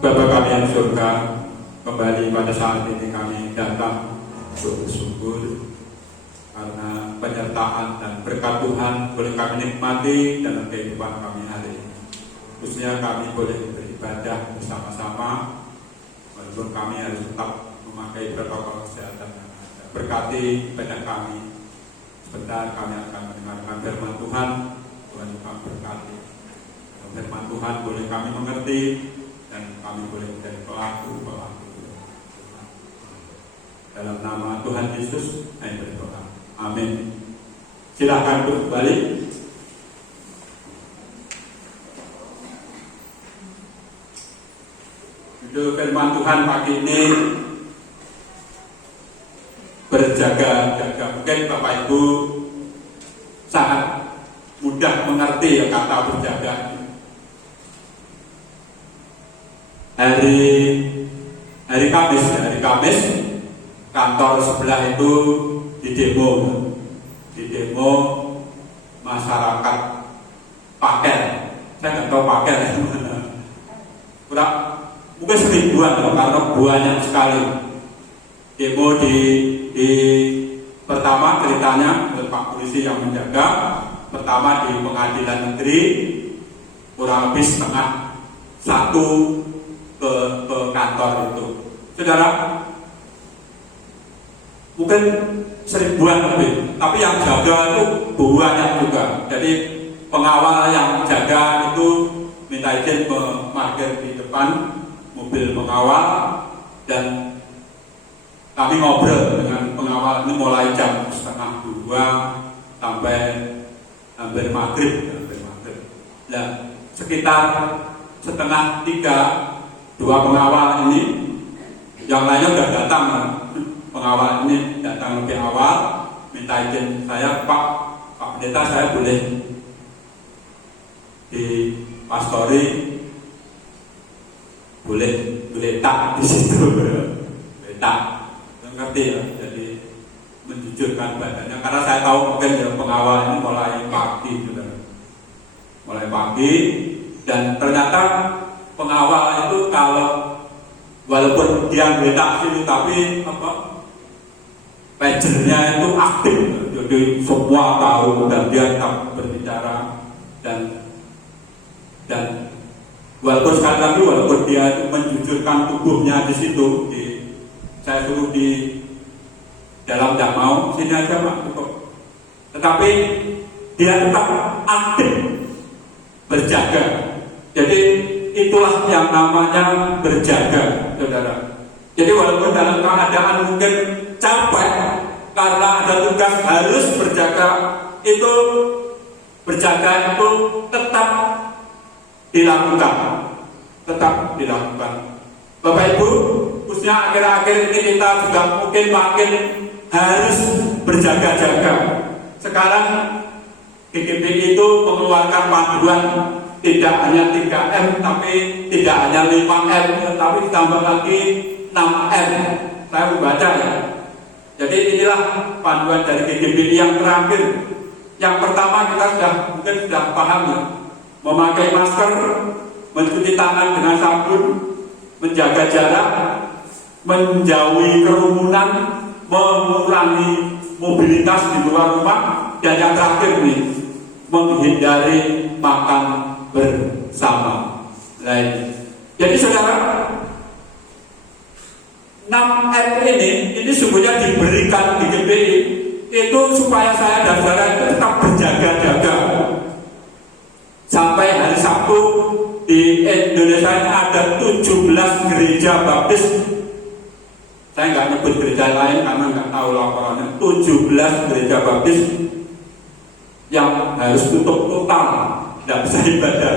Bapa kami yang surga, kembali pada saat ini kami datang untuk bersyukur karena penyertaan dan berkat Tuhan boleh kami nikmati dalam kehidupan kami hari ini. Khususnya kami boleh beribadah bersama-sama, walaupun kami harus tetap memakai protokol kesehatan yang ada. Berkati ibadah kami. Sebentar kami akan mendengarkan firman Tuhan. Tuhan juga berkati. Firman Tuhan boleh kami mengerti dan kami boleh menjadi pelaku. Dalam nama Tuhan Yesus, kami berdoa. Amin. Silakan kembali. Judul firman Tuhan pagi ini berjaga-jaga. Mungkin Bapak Ibu sangat mudah mengerti kata berjaga. Hari Kamis kantor sebelah itu di demo masyarakat Paker. Saya nggak tahu Paker kurang mungkin 1000-an karena banyak sekali demo di pertama ceritanya Pak Polisi yang menjaga. Pertama di Pengadilan Negeri kurang lebih setengah 1 ke kantor itu. Saudara, mungkin 1000-an lebih, tapi yang jaga itu banyak juga. Jadi pengawal yang jaga itu minta izin parkir di depan mobil pengawal, dan kami ngobrol dengan pengawal ini mulai jam 1:30 sampai hampir maghrib. Nah, sekitar 2:30 dua pengawal ini, yang lainnya sudah datang. Pengawal ini datang lebih awal, minta izin saya, Pak Pendeta, saya boleh di pastori, boleh tak di situ, boleh tak, ngerti ya. Jadi menjujurkan badannya, karena saya tahu mungkin ya, pengawal ini mulai pagi, dan ternyata pengawal itu kalau walaupun dia geletak sini, tapi pagernya itu aktif, jadi semua tahu dan dia tetap berbicara, dan walaupun sekali lagi walaupun dia itu menjujurkan tubuhnya di situ, saya suruh di dalam tidak mau, sini aja Pak, tetapi dia tetap aktif berjaga. Jadi itulah yang namanya berjaga, saudara. Jadi walaupun dalam keadaan mungkin capek karena ada tugas harus berjaga, itu berjaga itu tetap dilakukan. Bapak Ibu, khususnya akhir-akhir ini kita juga mungkin makin harus berjaga-jaga. Sekarang GGBI itu mengeluarkan panduan tidak hanya 3M, tapi tidak hanya 5M, tetapi ditambah lagi 6M. Saya membaca ya. Jadi inilah panduan dari GGBI yang terakhir. Yang pertama kita mungkin sudah paham ya, memakai masker, mencuci tangan dengan sabun, menjaga jarak, menjauhi kerumunan, mengurangi mobilitas di luar rumah, dan yang terakhir nih, menghindari makan bersama lain. Jadi saudara, 6M ini sungguhnya diberikan di GBI itu supaya saya dan saudara itu tetap berjaga-jaga. Sampai hari Sabtu di Indonesia ini ada 17 gereja baptis. Saya nggak nyebut gereja lain karena nggak tahu laporannya. 17 gereja baptis yang harus tutup total, tidak bisa ibadah.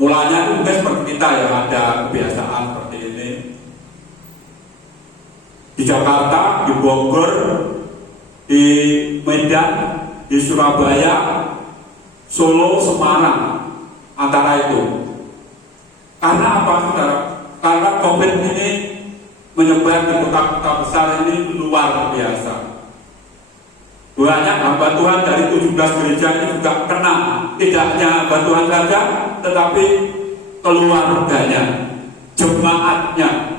Mulanya itu mungkin seperti kita ya, ada kebiasaan seperti ini. Di Jakarta, di Bogor, di Medan, di Surabaya, Solo, Semarang, antara itu. Karena apa, saudara? Karena COVID ini menyebar di kota-kota besar ini luar biasa. Banyak hamba Tuhan dari 17 gereja ini juga kena. Tidak hanya hamba Tuhan saja, tetapi keluarganya. jemaatnya.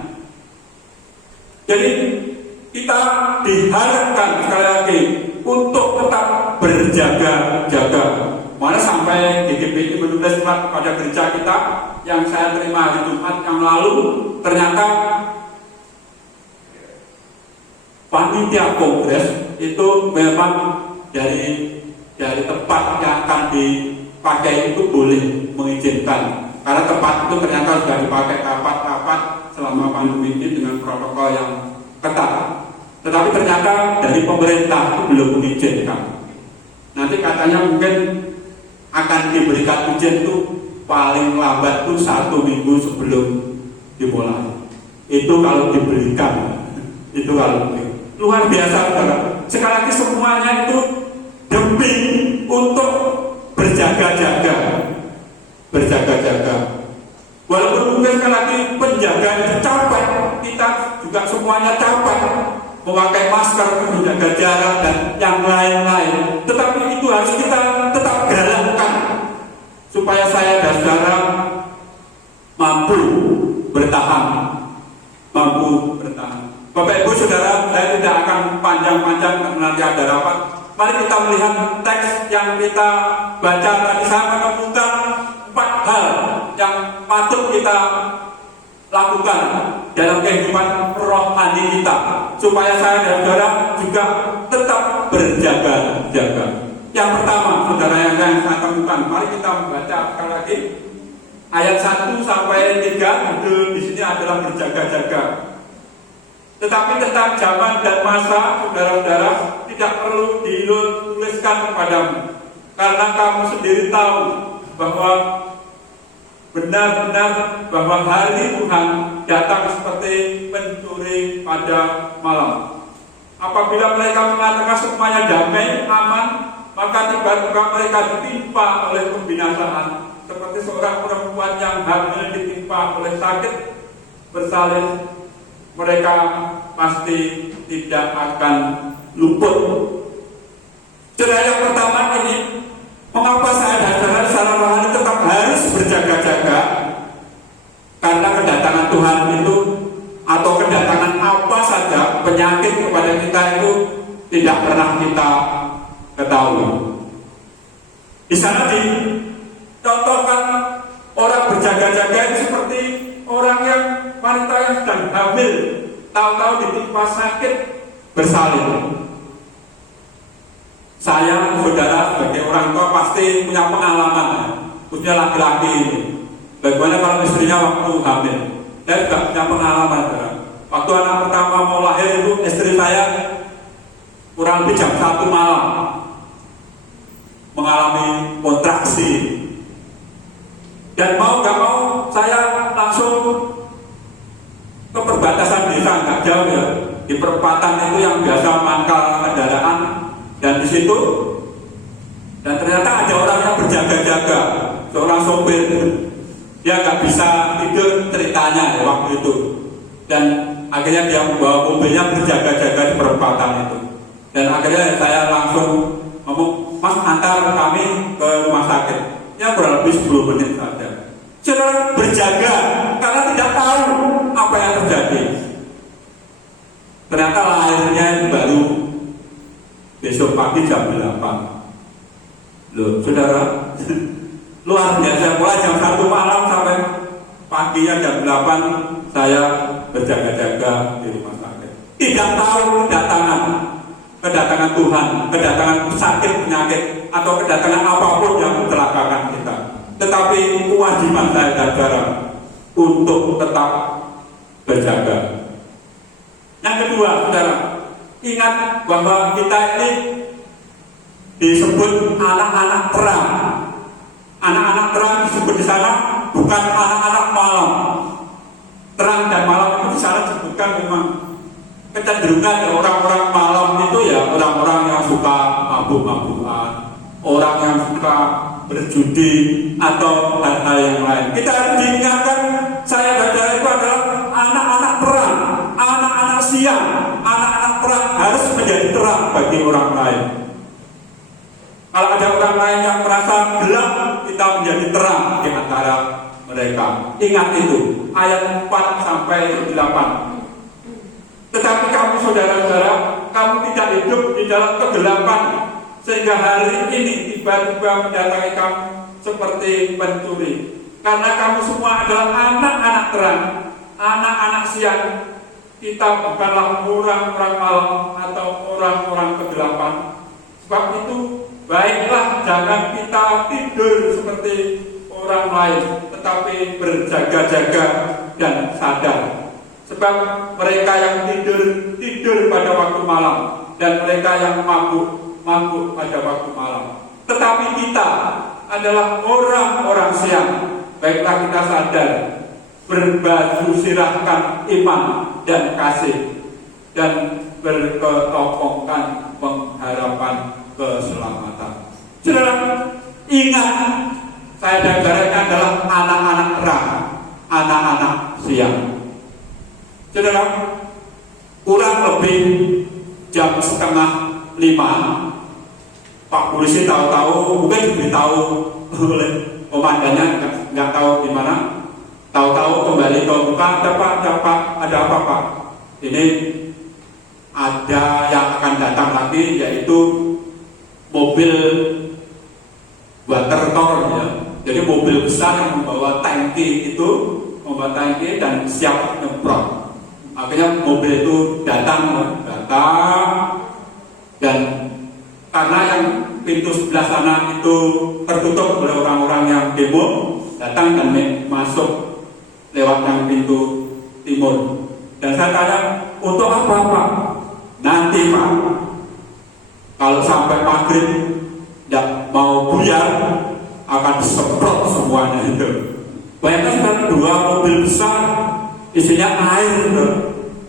Jadi kita diharapkan sekali lagi untuk tetap berjaga-jaga. Mana sampai GGPI menulis surat kepada gereja kita yang saya terima hari Jumat yang lalu, ternyata panitia kongres itu memang dari tempat yang akan dipakai itu boleh mengizinkan, karena tempat itu ternyata sudah dipakai rapat-rapat selama pandemi ini dengan protokol yang ketat. Tetapi ternyata dari pemerintah itu belum mengizinkan. Nanti katanya mungkin akan diberikan izin itu paling lambat itu 1 minggu sebelum dimulai. Itu kalau diberikan, itu kalau luar biasa, saudara. Sekali lagi semuanya itu demi untuk berjaga-jaga, berjaga-jaga. Walaupun mungkin sekali lagi penjaga itu capek, kita juga semuanya capek, memakai masker, menjaga jarak dan yang lain-lain. Tetapi itu harus kita tetap galakkan supaya saya dan saudara mampu bertahan, mampu bertahan. Bapak Ibu Saudara, saya tidak akan panjang-panjang karena nanti ada rapat. Mari kita melihat teks yang kita baca tadi. Saya menemukan 4 hal yang patut kita lakukan dalam kehidupan rohani kita supaya saya dan saudara juga tetap berjaga-jaga. Yang pertama, saudara, yang saya temukan, mari kita membaca sekali lagi ayat 1 sampai 3. Judul di sini adalah berjaga-jaga. Tetapi tentang zaman dan masa, saudara-saudara, tidak perlu dituliskan kepadamu, karena kamu sendiri tahu bahwa benar-benar bahwa hari Tuhan datang seperti pencuri pada malam. Apabila mereka mengatakan semuanya damai, aman, maka tiba-tiba mereka ditimpa oleh pembinasaan, seperti seorang perempuan yang hamil ditimpa oleh sakit bersalin. Mereka pasti tidak akan luput. Saudara, yang pertama ini, mengapa saya dan saudara secara rohani tetap harus berjaga-jaga? Karena kedatangan Tuhan itu, atau kedatangan apa saja penyakit kepada kita itu tidak pernah kita ketahui. Di sana dicontohkan orang berjaga-jaga itu seperti orang yang wanita yang sedang hamil, tahu-tahu ditimpa sakit bersalin. Saya, saudara, sebagai orang tua pasti punya pengalaman, khususnya laki-laki ini. Bagaimana kalau istrinya waktu hamil? Saya juga punya pengalaman, saudara. Waktu anak pertama mau lahir itu, istri saya kurang lebih jam 1 malam mengalami kontraksi. Dan mau gak mau saya langsung ke perbatasan desa, nggak jauh ya, di perempatan itu yang biasa mangkal kendaraan. Dan di situ, dan ternyata ada orang yang berjaga-jaga, seorang sopir. Dia nggak bisa tidur ceritanya ya, waktu itu. Dan akhirnya dia membawa mobilnya berjaga-jaga di perempatan itu. Dan akhirnya saya langsung ngomong, Mas, antar kami ke rumah sakit. Ya kurang lebih 10 menit saja. Saudara, berjaga karena tidak tahu apa yang terjadi. Ternyata lahirnya baru besok pagi jam 8. Loh, saudara, luar biasa. Mulai jam 1 malam sampai paginya jam 8 saya berjaga-jaga di rumah sakit. Tidak tahu kedatangan Tuhan, kedatangan sakit, penyakit, atau kedatangan apapun yang mencelakakan kita. Tetapi kewajiban saya dan saudara untuk tetap berjaga. Yang kedua, saudara, ingat bahwa kita ini disebut anak-anak terang. Anak-anak terang disebut di sana bukan anak-anak malam. Terang dan malam itu di sana disebutkan memang kecenderungan orang-orang malam itu ya orang-orang yang suka mabuk-mabukan, orang yang suka berjudi atau hal-hal yang lain. Kita harus diingatkan, saya dan saudara itu adalah anak-anak terang, anak-anak siang, anak-anak terang harus menjadi terang bagi orang lain. Kalau ada orang lain yang merasa gelap, kita menjadi terang di antara mereka. Ingat itu, ayat 4 sampai 8. Tetapi kamu saudara-saudara, kamu tidak hidup di dalam kegelapan, sehingga hari ini tiba-tiba mendatangi kamu seperti pencuri. Karena kamu semua adalah anak-anak terang, anak-anak siang. Kita bukanlah orang-orang malam atau orang-orang kegelapan. Sebab itu, baiklah jangan kita tidur seperti orang lain, tetapi berjaga-jaga dan sadar. Sebab mereka yang tidur pada waktu malam, dan mereka yang mabuk pada waktu malam. Tetapi kita adalah orang-orang siang. Baiklah kita sadar, berbaju sirahkan iman dan kasih, dan berketopongkan pengharapan keselamatan. Saudara, ingat, saya dan saudara adalah anak-anak terang, anak-anak siang. Saudara, kurang lebih jam 4:30, Pak polisi tahu-tahu, mungkin diberitahu oleh komandannya, nggak tahu di mana. Tahu-tahu kembali ke buka, ada apa Pak? Ini ada yang akan datang lagi, yaitu mobil water tower ya. Jadi mobil besar yang membawa tangki itu, dan siap nyemprot. Akhirnya mobil itu datang, dan karena yang pintu sebelah sana itu tertutup oleh orang-orang yang demo, datang dan masuk lewat yang pintu timur. Dan saya tanya, untuk apa Pak? Nanti Pak, kalau sampai maghrib tidak mau buyar, akan disemprot semuanya itu. Bayangkan sekarang 2 mobil besar isinya air itu.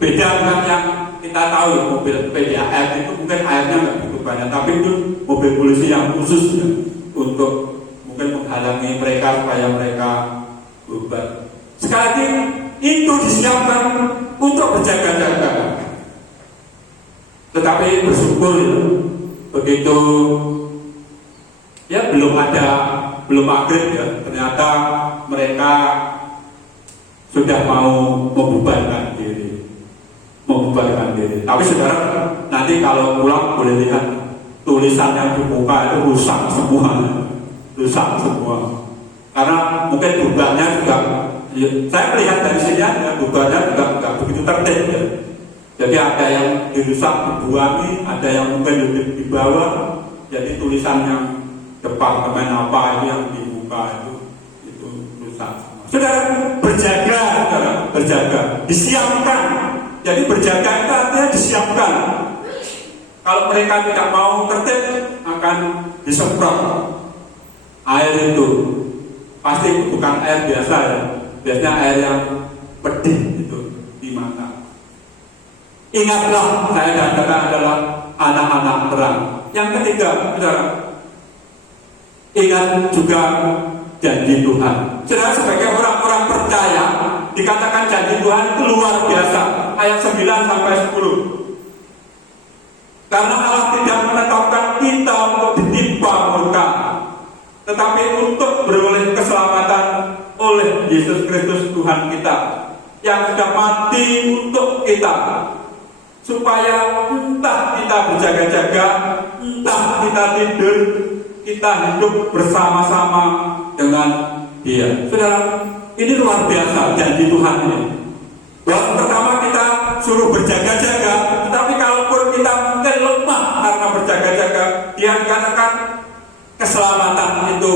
Beda dengan yang kita tahu, mobil PDAM itu mungkin airnya nggak begitu banyak, tapi itu mobil polisi yang khusus ya, untuk mungkin menghalangi mereka supaya mereka bubar. Sekali lagi, itu disiapkan untuk berjaga-jaga. Tetapi bersyukur ya, begitu ya belum maghrib ya, ternyata mereka sudah mau membubarkan diri. Tapi saudara, nanti kalau pulang boleh lihat tulisannya di muka itu rusak semua. Karena mungkin bubarnya juga, saya melihat dari sini ya, bubarnya juga nggak begitu tertib ya. Jadi ada yang dirusak, dibuangi, ada yang mungkin dibawa. Jadi tulisan yang departemen apa itu yang di muka itu rusak. Saudara, berjaga, disiapkan. Jadi berjaga itu artinya disiapkan. Kalau mereka tidak mau tertib, akan disemprot air itu. Pasti bukan air biasa ya. Biasanya air yang pedih itu di mata. Ingatlah, saya dan saudara adalah anak-anak terang. Yang ketiga, saudara, ingat juga janji Tuhan. Saudara, sebagai orang-orang percaya, dikatakan janji Tuhan itu luar biasa. Ayat 9 sampai 10. Karena Allah tidak menetapkan kita untuk ditimpa murka, tetapi untuk beroleh keselamatan oleh Yesus Kristus Tuhan kita, yang sudah mati untuk kita, supaya entah kita berjaga-jaga, entah kita tidur, kita hidup bersama-sama dengan Dia. Saudara, ini luar biasa janji Tuhan ini. Bahwa pertama kita suruh berjaga-jaga, tetapi kalaupun kita mungkin lemah karena berjaga-jaga, Dia katakan keselamatan itu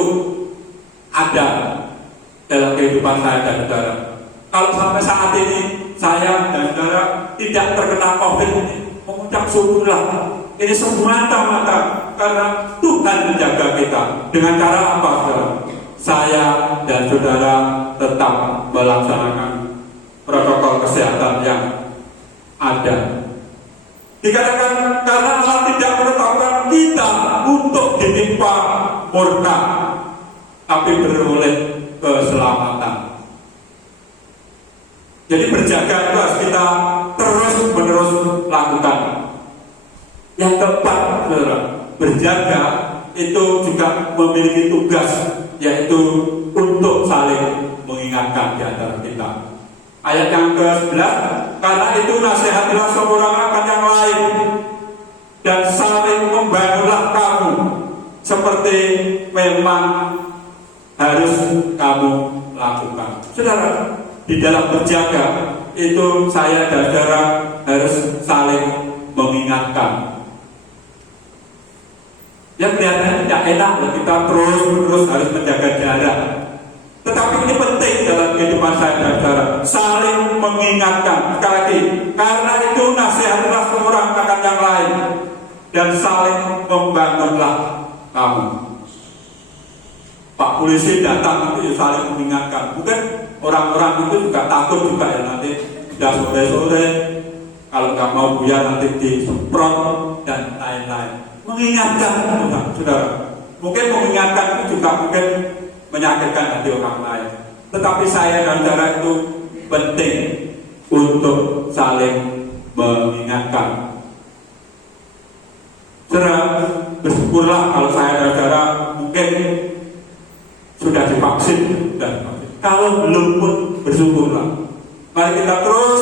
ada dalam kehidupan saya dan saudara. Kalau sampai saat ini saya dan saudara tidak terkena COVID ini, mengucap syukurlah. Ini semata-mata karena Tuhan menjaga kita. Dengan cara apa, saudara? Saya dan saudara tetap melaksanakan protokol kesehatan yang ada. Dikatakan karena Allah tidak menetapkan kita untuk ditimpa murka, tapi beroleh keselamatan. Jadi berjaga itu harus kita terus-menerus lakukan. Yang keempat, berjaga itu juga memiliki tugas, yaitu untuk untuk saling mengingatkan di antara kita. Ayat yang ke-11, karena itu nasihatilah seorang akan yang lain dan saling membangunlah kamu seperti memang harus kamu lakukan. Saudara, di dalam berjaga itu saya dan saudara harus saling mengingatkan. Yang kelihatannya tidak enak, kita terus harus menjaga jarak. Tetapi ini penting dalam kehidupan saya dan saudara, saling mengingatkan. Sekali lagi, karena itu nasihatlah seorang akan yang lain dan saling membangunlah kamu. Pak polisi datang itu saling mengingatkan. Mungkin orang-orang itu juga takut juga ya, nanti sudah sore-sore kalau nggak mau buyar nanti disemprot dan lain-lain. Mengingatkan saudara. Mungkin mengingatkan itu juga mungkin menyakitkan hati orang lain. Tetapi saya dan saudara itu penting untuk saling mengingatkan. Saudara, bersyukurlah kalau saya dan saudara mungkin sudah divaksin. Kalau belum pun bersyukurlah. Mari kita terus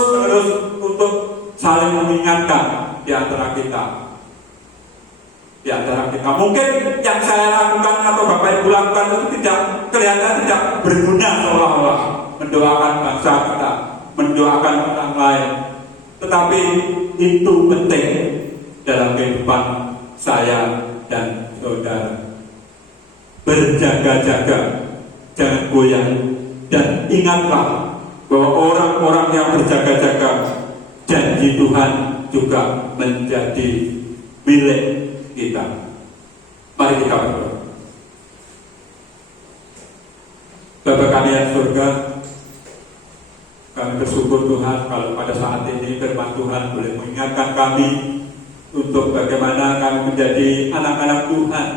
untuk saling mengingatkan di antara kita. Mungkin yang saya lakukan atau Bapak Ibu lakukan itu tidak kelihatan tidak berguna seolah-olah mendoakan bangsa kita, mendoakan orang lain. Tetapi itu penting dalam kehidupan saya dan saudara. Berjaga-jaga, jangan goyah, dan ingatlah bahwa orang-orang yang berjaga-jaga, janji Tuhan juga menjadi milik kita. Mari kita berdoa. Bapa kami yang surga, kami bersyukur Tuhan kalau pada saat ini firman Tuhan boleh mengingatkan kami untuk bagaimana kami menjadi anak-anak Tuhan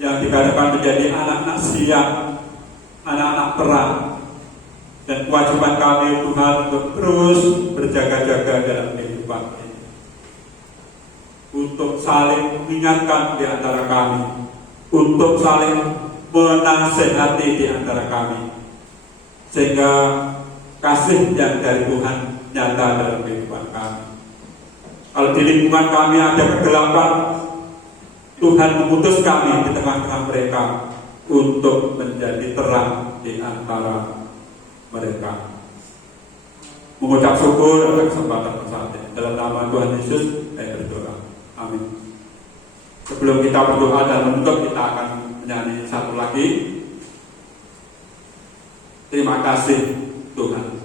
yang dikatakan menjadi anak-anak siang, anak-anak terang, dan kewajiban kami Tuhan untuk terus berjaga-jaga dalam kehidupan ini, untuk saling mengingatkan di antara kami, untuk saling menasehati di antara kami, sehingga kasih yang dari Tuhan nyata dalam kehidupan kami. Kalau di lingkungan kami ada kegelapan, Tuhan mengutus kami di tengah-tengah mereka untuk menjadi terang di antara mereka. Mengucap syukur atas kesempatan saat ini. Dalam nama Tuhan Yesus, saya berdoa. Amin. Sebelum kita berdoa dan menutup, kita akan menyanyi satu lagi. Terima kasih Tuhan.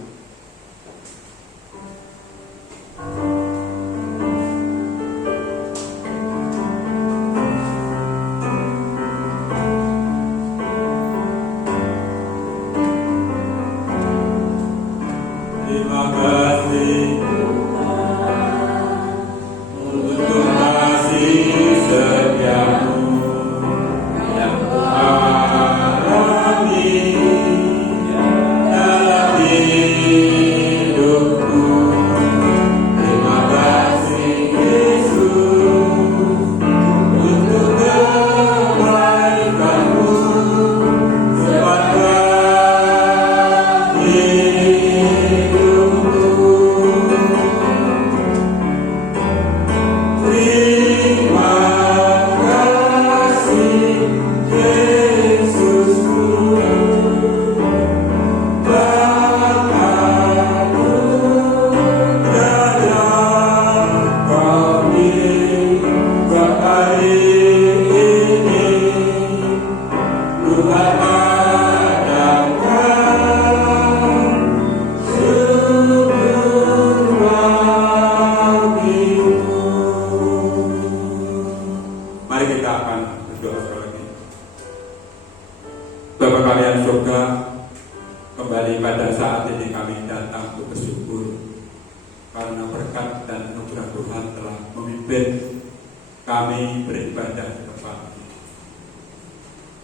Kami beribadah di tempat ini.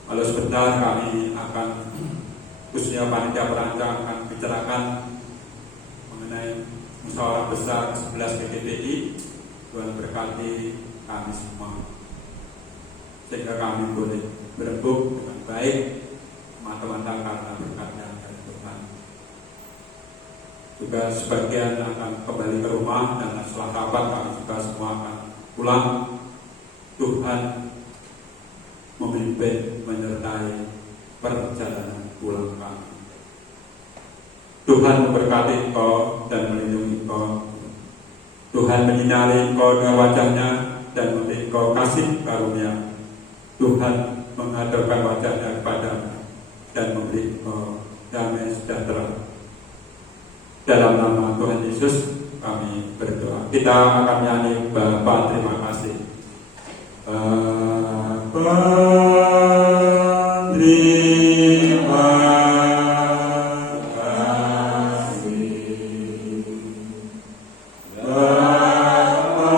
Lalu sebentar kami akan, khususnya panitia perancang akan bicarakan mengenai musyawarah besar 11 PGPI. Tuhan berkati kami semua, sehingga kami boleh berembuk dengan baik, teman-teman juga sebagian akan kembali ke rumah, dan setelah kapan kami juga semua akan pulang. Tuhan memimpin, menyertai perjalanan pulang kami. Tuhan memberkati engkau dan melindungi engkau. Tuhan menyinari engkau dengan wajahnya dan memberi engkau kasih karunia. Tuhan menghadapkan wajahnya kepadamu dan memberi engkau damai sejahtera. Dalam nama Tuhan Yesus kami berdoa. Kita akan nyanyi Bapa terima kasih. Bapa terima kasih. Bapa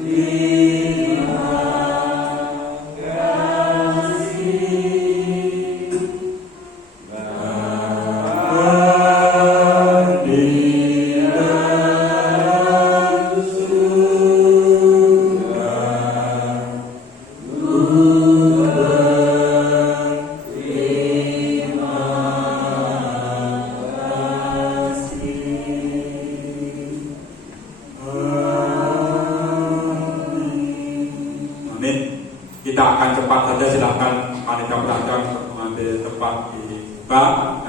terima kasih. Kita akan cepat saja, silakan panitia belakang untuk mengambil tempat di bak.